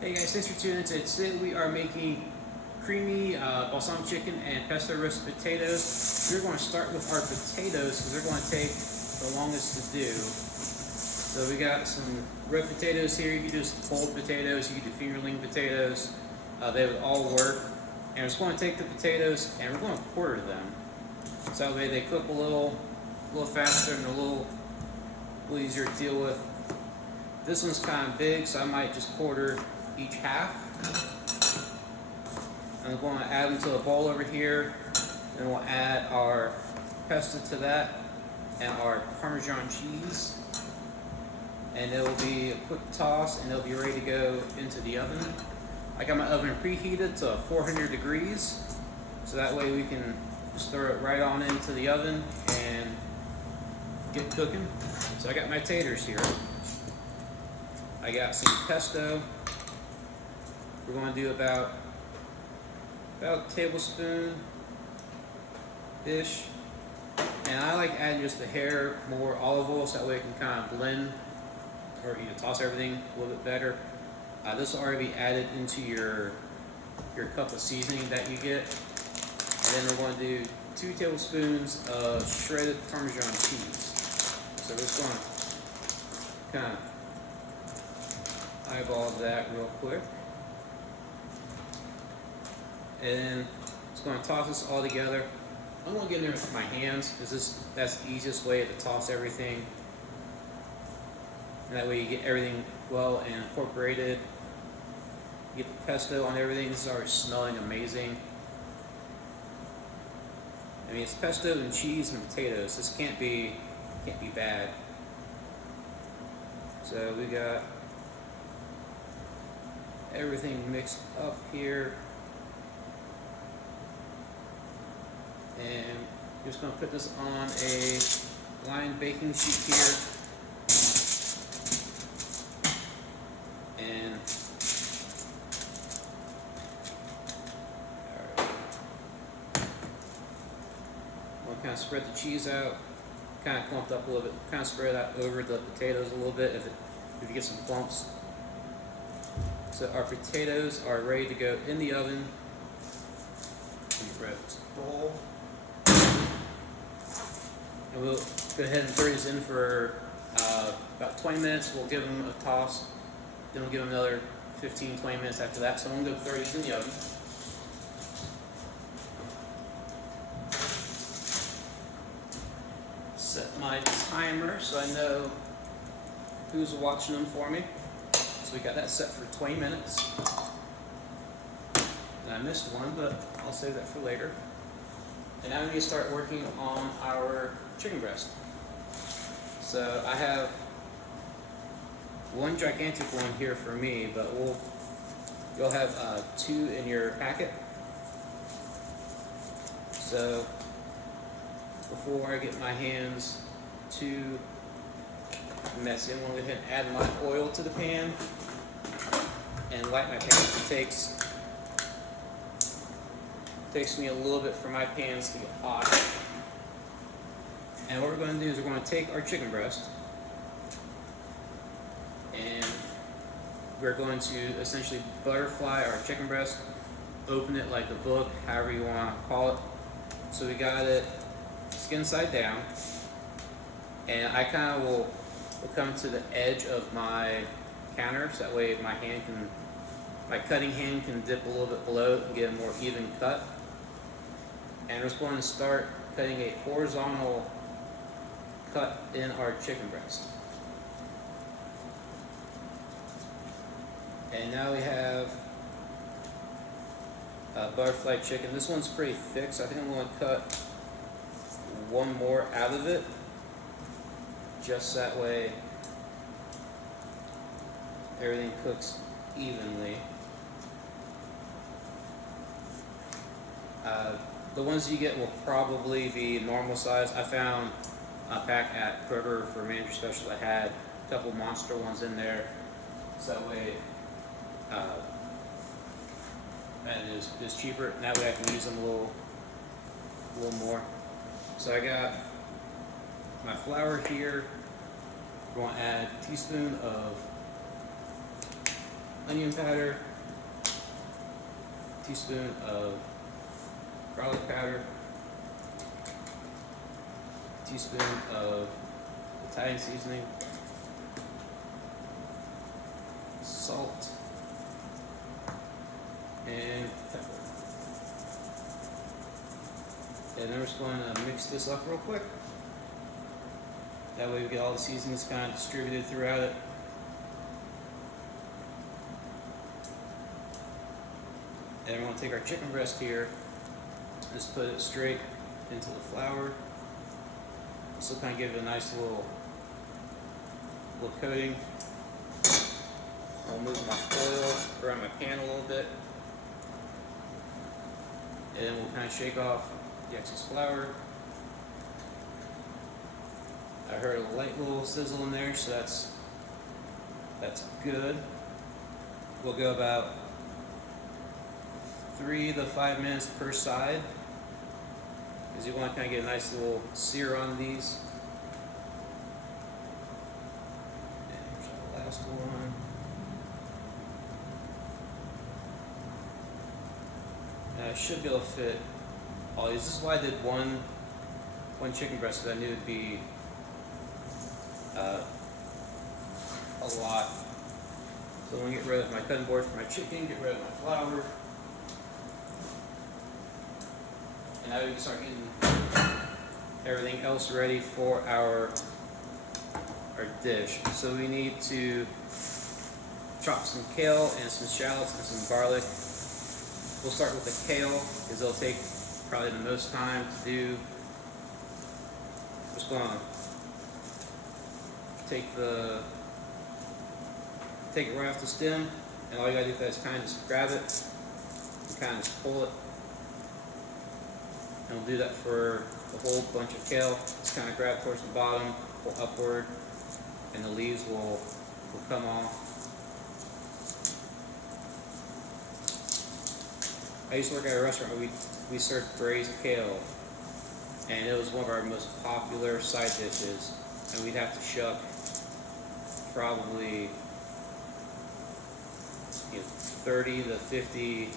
Hey guys, thanks for tuning in. Today we are making creamy balsamic chicken and pesto roasted potatoes. We're going to start with our potatoes because they're going to take the longest to do. So we got some red potatoes here. You can do some cold potatoes, you can do fingerling potatoes. They would all work. And we're just going to take the potatoes and we're going to quarter them. So that way they cook a little faster and a little easier to deal with. This one's kind of big, so I might just quarter each half. I'm going to add them to a bowl over here. Then we'll add our pesto to that and our Parmesan cheese. And it will be a quick toss and it'll be ready to go into the oven. I got my oven preheated to 400 degrees. So that way we can just throw it right on into the oven and get cooking. So I got my taters here. I got some pesto. We're going to do about a tablespoon ish, and I like adding just a hair more olive oil so that way it can kind of blend or toss everything a little bit better. This will already be added into your cup of seasoning that you get, and then we're going to do 2 tablespoons of shredded Parmesan cheese. So we're just going to kind of eyeball that real quick. And just going to toss this all together. I'm going to get in there with my hands because that's the easiest way to toss everything. And that way you get everything well and incorporated. You get the pesto on everything. This is already smelling amazing. I mean, it's pesto and cheese and potatoes. This can't be bad. So we got everything mixed up here. And I'm just going to put this on a lined baking sheet here. And alright. We'll kind of spread the cheese out, kind of clumped up a little bit, kind of spread that over the potatoes a little bit if you get some clumps. So our potatoes are ready to go in the oven. Let me grab this bowl. And we'll go ahead and throw these in for about 20 minutes. We'll give them a toss. Then we'll give them another 15-20 minutes after that. So I'm going to go throw these in the oven. Set my timer so I know who's watching them for me. So we got that set for 20 minutes. And I missed one, but I'll save that for later. And now we need to start working on our chicken breast. So I have one gigantic one here for me, but you'll have 2 in your packet. So before I get my hands too messy, I'm going to go ahead and add my oil to the pan and light my pan. It takes me a little bit for my pans to get hot. And what we're going to do is we're going to take our chicken breast and we're going to essentially butterfly our chicken breast, open it like a book, however you want to call it. So we got it skin side down, and I kind of will come to the edge of my counter so that way my cutting hand can dip a little bit below and get a more even cut. And we're just going to start cutting a horizontal cut in our chicken breast. And now we have butterfly chicken. This one's pretty thick, so I think I'm going to cut one more out of it. Just that way everything cooks evenly. The ones you get will probably be normal size. I found a pack at Kroger for manager special that had a couple monster ones in there. So that way and it's cheaper. And that way I can use them a little more. So I got my flour here. We're going to add a teaspoon of onion powder, teaspoon of garlic powder, teaspoon of Italian seasoning, salt, and pepper. And I'm just going to mix this up real quick. That way we get all the seasonings kind of distributed throughout it. And we're going to take our chicken breast here, just put it straight into the flour. This will kind of give it a nice little coating. I'll move my foil around my pan a little bit. And then we'll kind of shake off the excess flour. I heard a light little sizzle in there, so that's good. We'll go about 3 to 5 minutes per side, because you want to kind of get a nice little sear on these. And here's our last one. And I should be able to fit all these. This is why I did one chicken breast, because I knew it'd be a lot. So I'm going to get rid of my cutting board for my chicken, get rid of my flour. And now we can start getting everything else ready for our dish. So we need to chop some kale and some shallots and some garlic. We'll start with the kale, because it'll take probably the most time to do. Just going to take it right off the stem, and all you gotta do is kind of just grab it and kind of just pull it. And we'll do that for the whole bunch of kale. Just kind of grab towards the bottom, pull upward, and the leaves will come off. I used to work at a restaurant where we served braised kale, and it was one of our most popular side dishes, and we'd have to shuck probably 30 to 50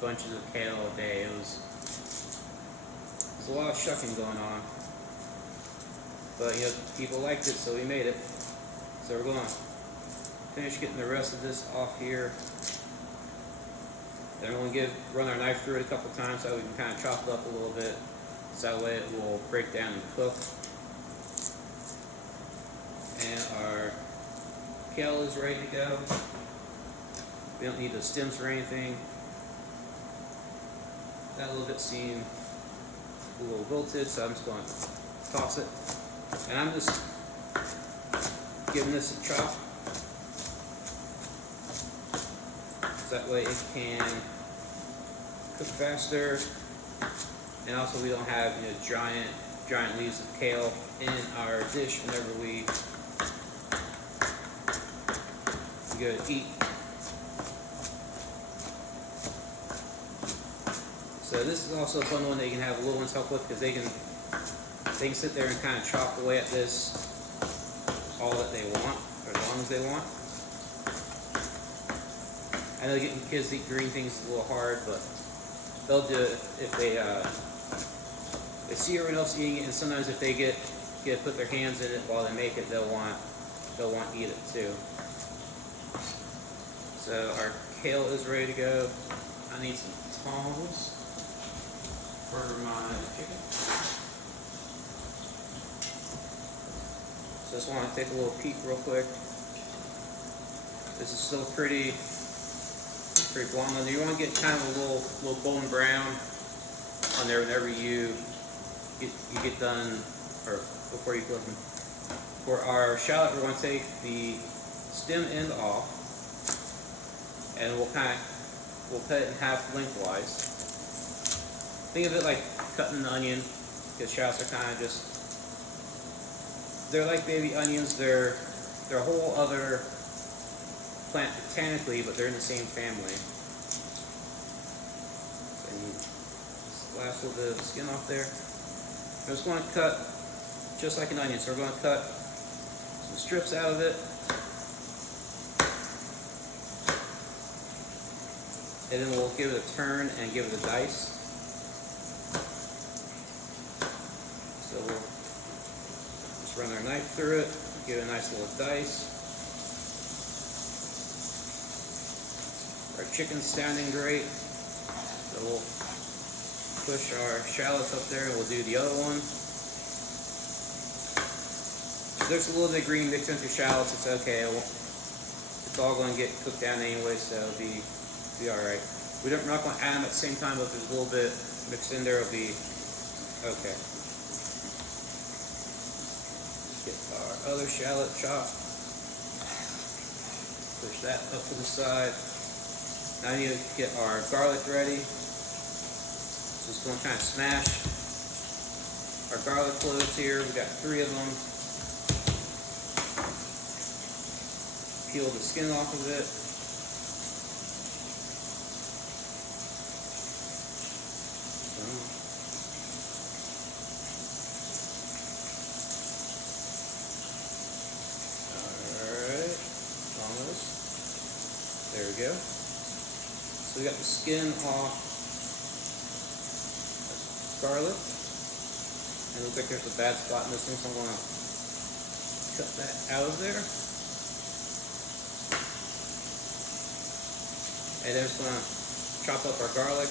bunches of kale a day. It was a lot of shucking going on, but people liked it, so we made it. So we're going to finish getting the rest of this off here. Then we're going to run our knife through it a couple times so we can kind of chop it up a little bit, so that way it will break down and cook. And our kale is ready to go. We don't need the stems or anything. That little bit seemed a little wilted, so I'm just going to toss it. And I'm just giving this a chop, so that way it can cook faster. And also we don't have giant leaves of kale in our dish whenever we go to eat. So this is also a fun one that you can have little ones help with, because they can sit there and kind of chop away at this all that they want, or as long as they want. I know getting kids to eat green things is a little hard, but they'll do it if they see everyone else eating it, and sometimes if they get put their hands in it while they make it, they'll want to eat it too. So our kale is ready to go. I need some tongs for my chicken. So I just want to take a little peek real quick. This is still pretty blonde on there. You want to get kind of a little golden brown on there whenever you get done, or before you flip them. For our shallot, we're going to take the stem end off, and we'll cut it in half lengthwise. Think of it like cutting an onion, because shallots are kind of they're like baby onions. They're a whole other plant botanically, but they're in the same family. So you last little bit of the skin off there. I just want to cut just like an onion, so we're going to cut some strips out of it. and then we'll give it a turn and give it a dice. So we'll just run our knife through it, give it a nice little dice. Our chicken's sounding great, so we'll push our shallots up there and we'll do the other one. There's a little bit of green mixed into shallots, it's okay. It's all going to get cooked down anyway, so it'll be alright. We're not going to add them at the same time, but if there's a little bit mixed in there, it'll be okay. Get our other shallot chopped. Push that up to the side. Now I need to get our garlic ready. So just going to kind of smash our garlic cloves here. We've got 3 of them. Peel the skin off of it. Alright, almost. There we go. So we got the skin off garlic. And it looks like there's a bad spot in this one, so I'm going to cut that out of there. And then we're going to chop up our garlic.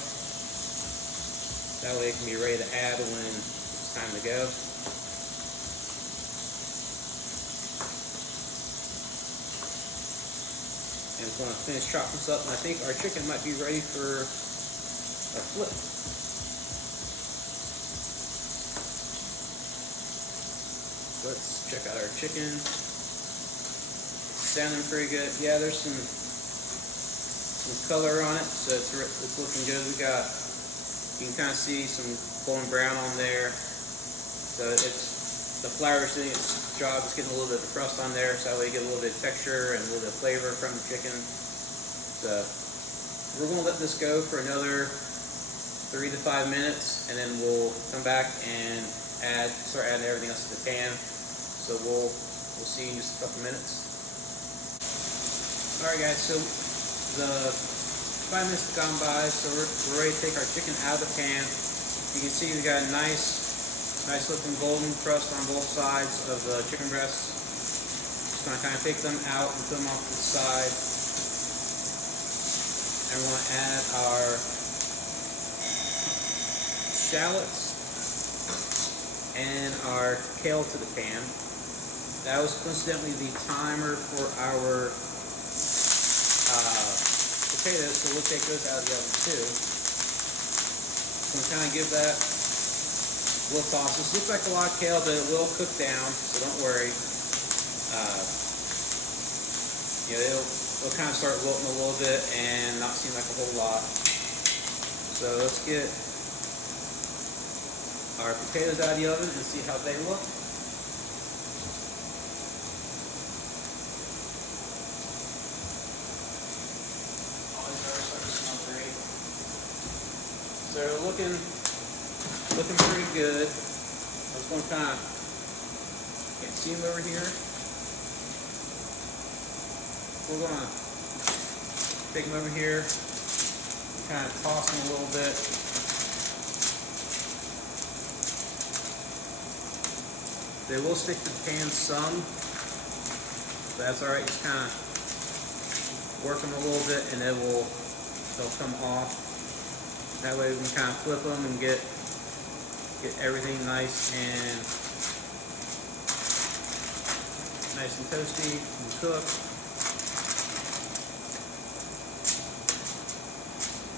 That way it can be ready to add when it's time to go. And we're going to finish chopping this up. And I think our chicken might be ready for a flip. Let's check out our chicken. It's sounding pretty good. Yeah, there's some color on it, so it's looking good. You can kind of see some golden brown on there. So the flour is doing its job. It's getting a little bit of crust on there, so that way you get a little bit of texture and a little bit of flavor from the chicken. So we're going to let this go for another 3 to 5 minutes, and then we'll come back and start adding everything else to the pan. So we'll see you in just a couple minutes. All right, guys. So the 5 minutes have gone by, so we're ready to take our chicken out of the pan. You can see we got a nice looking golden crust on both sides of the chicken breast. Just gonna kind of take them out and put them off to the side. And we're gonna add our shallots and our kale to the pan. That was coincidentally the timer for our potatoes, so we'll take those out of the oven too. So we'll kind of give that a little toss. This looks like a lot of kale, but it will cook down, so don't worry. It'll kind of start wilting a little bit and not seem like a whole lot. So let's get our potatoes out of the oven and see how they look. So they're looking pretty good. I was going to kind of, can't see them over here. We're going to take them over here and kind of toss them a little bit. They will stick to the pan some, but that's alright. Just kind of work them a little bit and they'll come off. That way we can kind of flip them and get everything nice and toasty and cooked.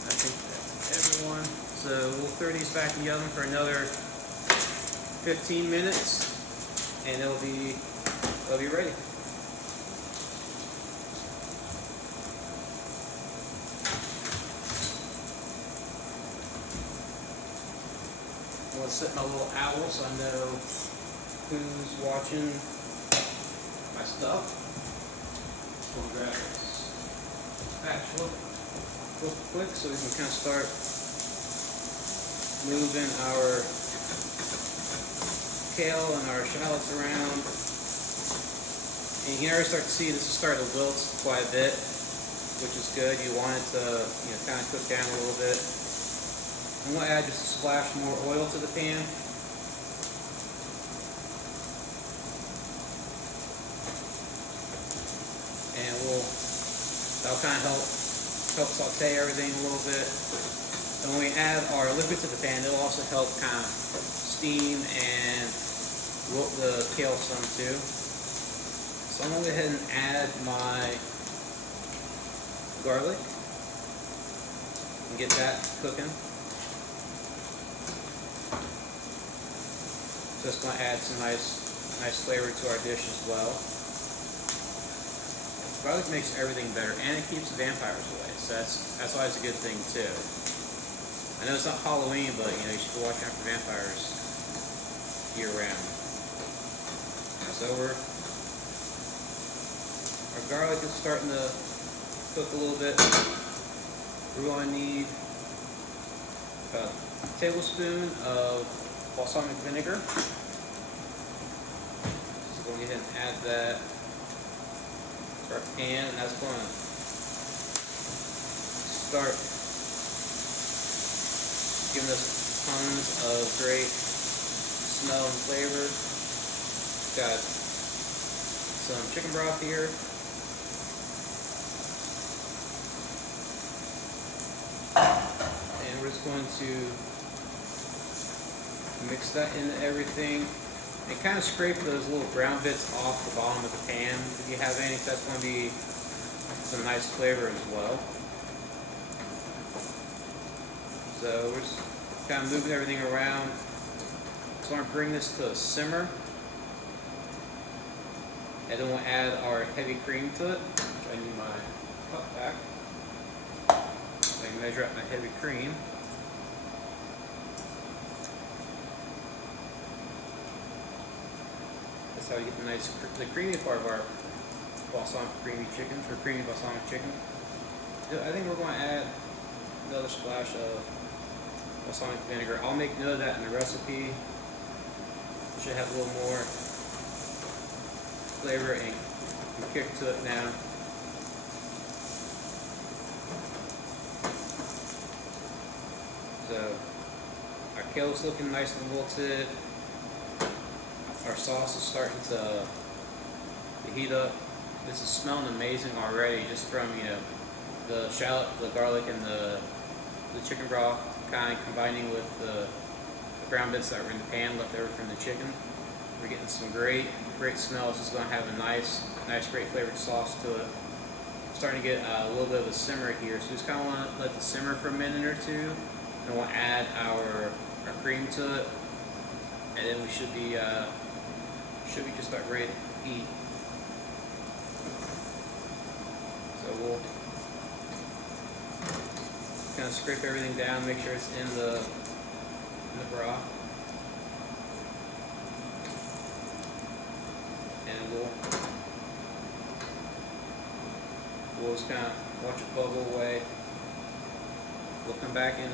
I think that's everyone. So we'll throw these back in the oven for another 15 minutes and they'll be ready. I'm going to set my little owl so I know who's watching my stuff. I'm going to grab this spatula real quick so we can kind of start moving our kale and our shallots around. And you can already start to see this is starting to wilt quite a bit. which is good. You want it to, kind of cook down a little bit. I'm going to add just a splash more oil to the pan. And that'll kind of help saute everything a little bit. And when we add our liquid to the pan, it'll also help kind of steam and wilt the kale some too. So I'm going to go ahead and add my garlic and get that cooking. Just going to add some nice flavor to our dish as well. Garlic makes everything better, and it keeps the vampires away. So that's always a good thing too. I know it's not Halloween, but you should be watching out for vampires year round. So our garlic is starting to cook a little bit. We're going to need a tablespoon of balsamic vinegar. So we're going to go ahead and add that to our pan, and that's going to start giving us tons of great smell and flavor. Got some chicken broth here. And we're just going to mix that into everything and kind of scrape those little brown bits off the bottom of the pan if you have any, so that's going to be some nice flavor as well. So we're just kind of moving everything around. So I'm going to bring this to a simmer, and then we'll add our heavy cream to it. I need my cup back so I can measure out my heavy cream. That's how you get the creamy part of our balsamic creamy chicken, or creamy balsamic chicken. I think we're going to add another splash of balsamic vinegar. I'll make note of that in the recipe. It should have a little more flavor and kick to it now. So our kale is looking nice and wilted. Our sauce is starting to heat up. This is smelling amazing already, just from the shallot, the garlic, and the chicken broth kind of combining with the brown bits that were in the pan left over from the chicken. We're getting some great smells. This is going to have a nice, great flavored sauce to it. Starting to get a little bit of a simmer here, so just kind of want to let it simmer for a minute or two, and we'll add our cream to it, and then we should be just about ready to eat. So we'll kind of scrape everything down, make sure it's in the broth, and we'll just kind of watch it bubble away. We'll come back in.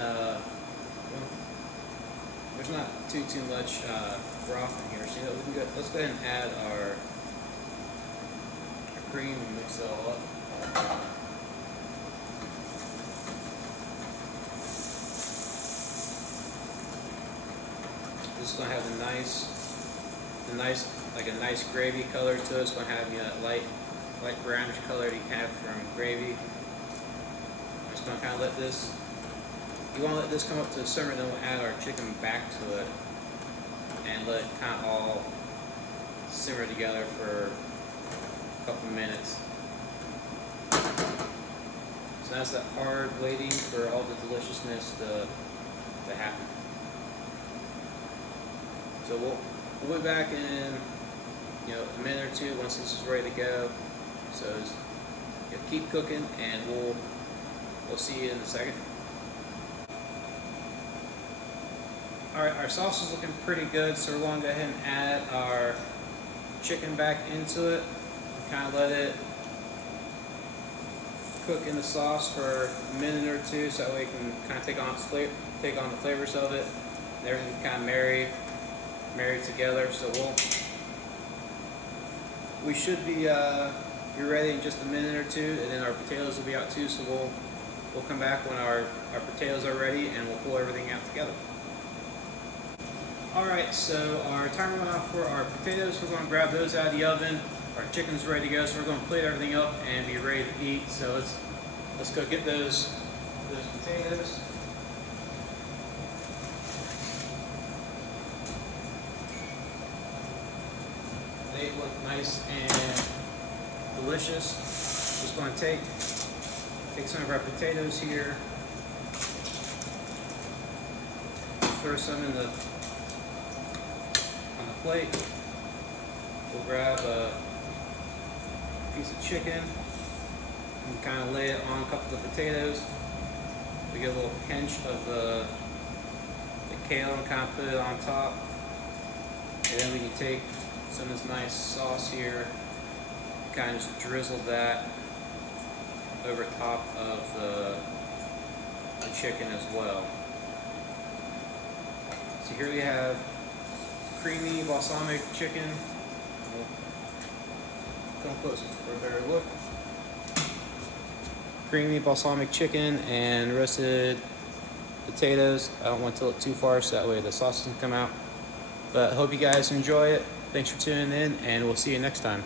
There's not too much broth in here, so we can let's go ahead and add our cream and mix it all up. This is going to have a nice gravy color to it. It's going to have that light brownish color that you can have from gravy. I'm just going to kind of let this. You want to let this come up to a simmer, then we'll add our chicken back to it and let it kind of all simmer together for a couple minutes. So that's that hard waiting for all the deliciousness to happen. So we'll be back in a minute or two once this is ready to go. So keep cooking, and we'll see you in a second. Alright, our sauce is looking pretty good, so we're going to go ahead and add our chicken back into it. Kind of let it cook in the sauce for a minute or two, so that way it can kind of take on the flavors of it. And everything can kind of marry together. So we should be be ready in just a minute or two, and then our potatoes will be out too. So we'll come back when our potatoes are ready, and we'll pull everything out together. Alright, so our timer went off for our potatoes. We're going to grab those out of the oven. Our chicken's ready to go, so we're going to plate everything up and be ready to eat. So let's go get those potatoes. They look nice and delicious. Just going to take some of our potatoes here, throw some on the plate. We'll grab a piece of chicken and kind of lay it on a couple of potatoes. We get a little pinch of the kale and kind of put it on top. And then we can take some of this nice sauce here, kind of just drizzle that over top of the chicken as well. So here we have creamy balsamic chicken. Come closer for a better look. Creamy balsamic chicken and roasted potatoes. I don't want to tilt it too far so that way the sauce doesn't come out. But I hope you guys enjoy it. Thanks for tuning in, and we'll see you next time.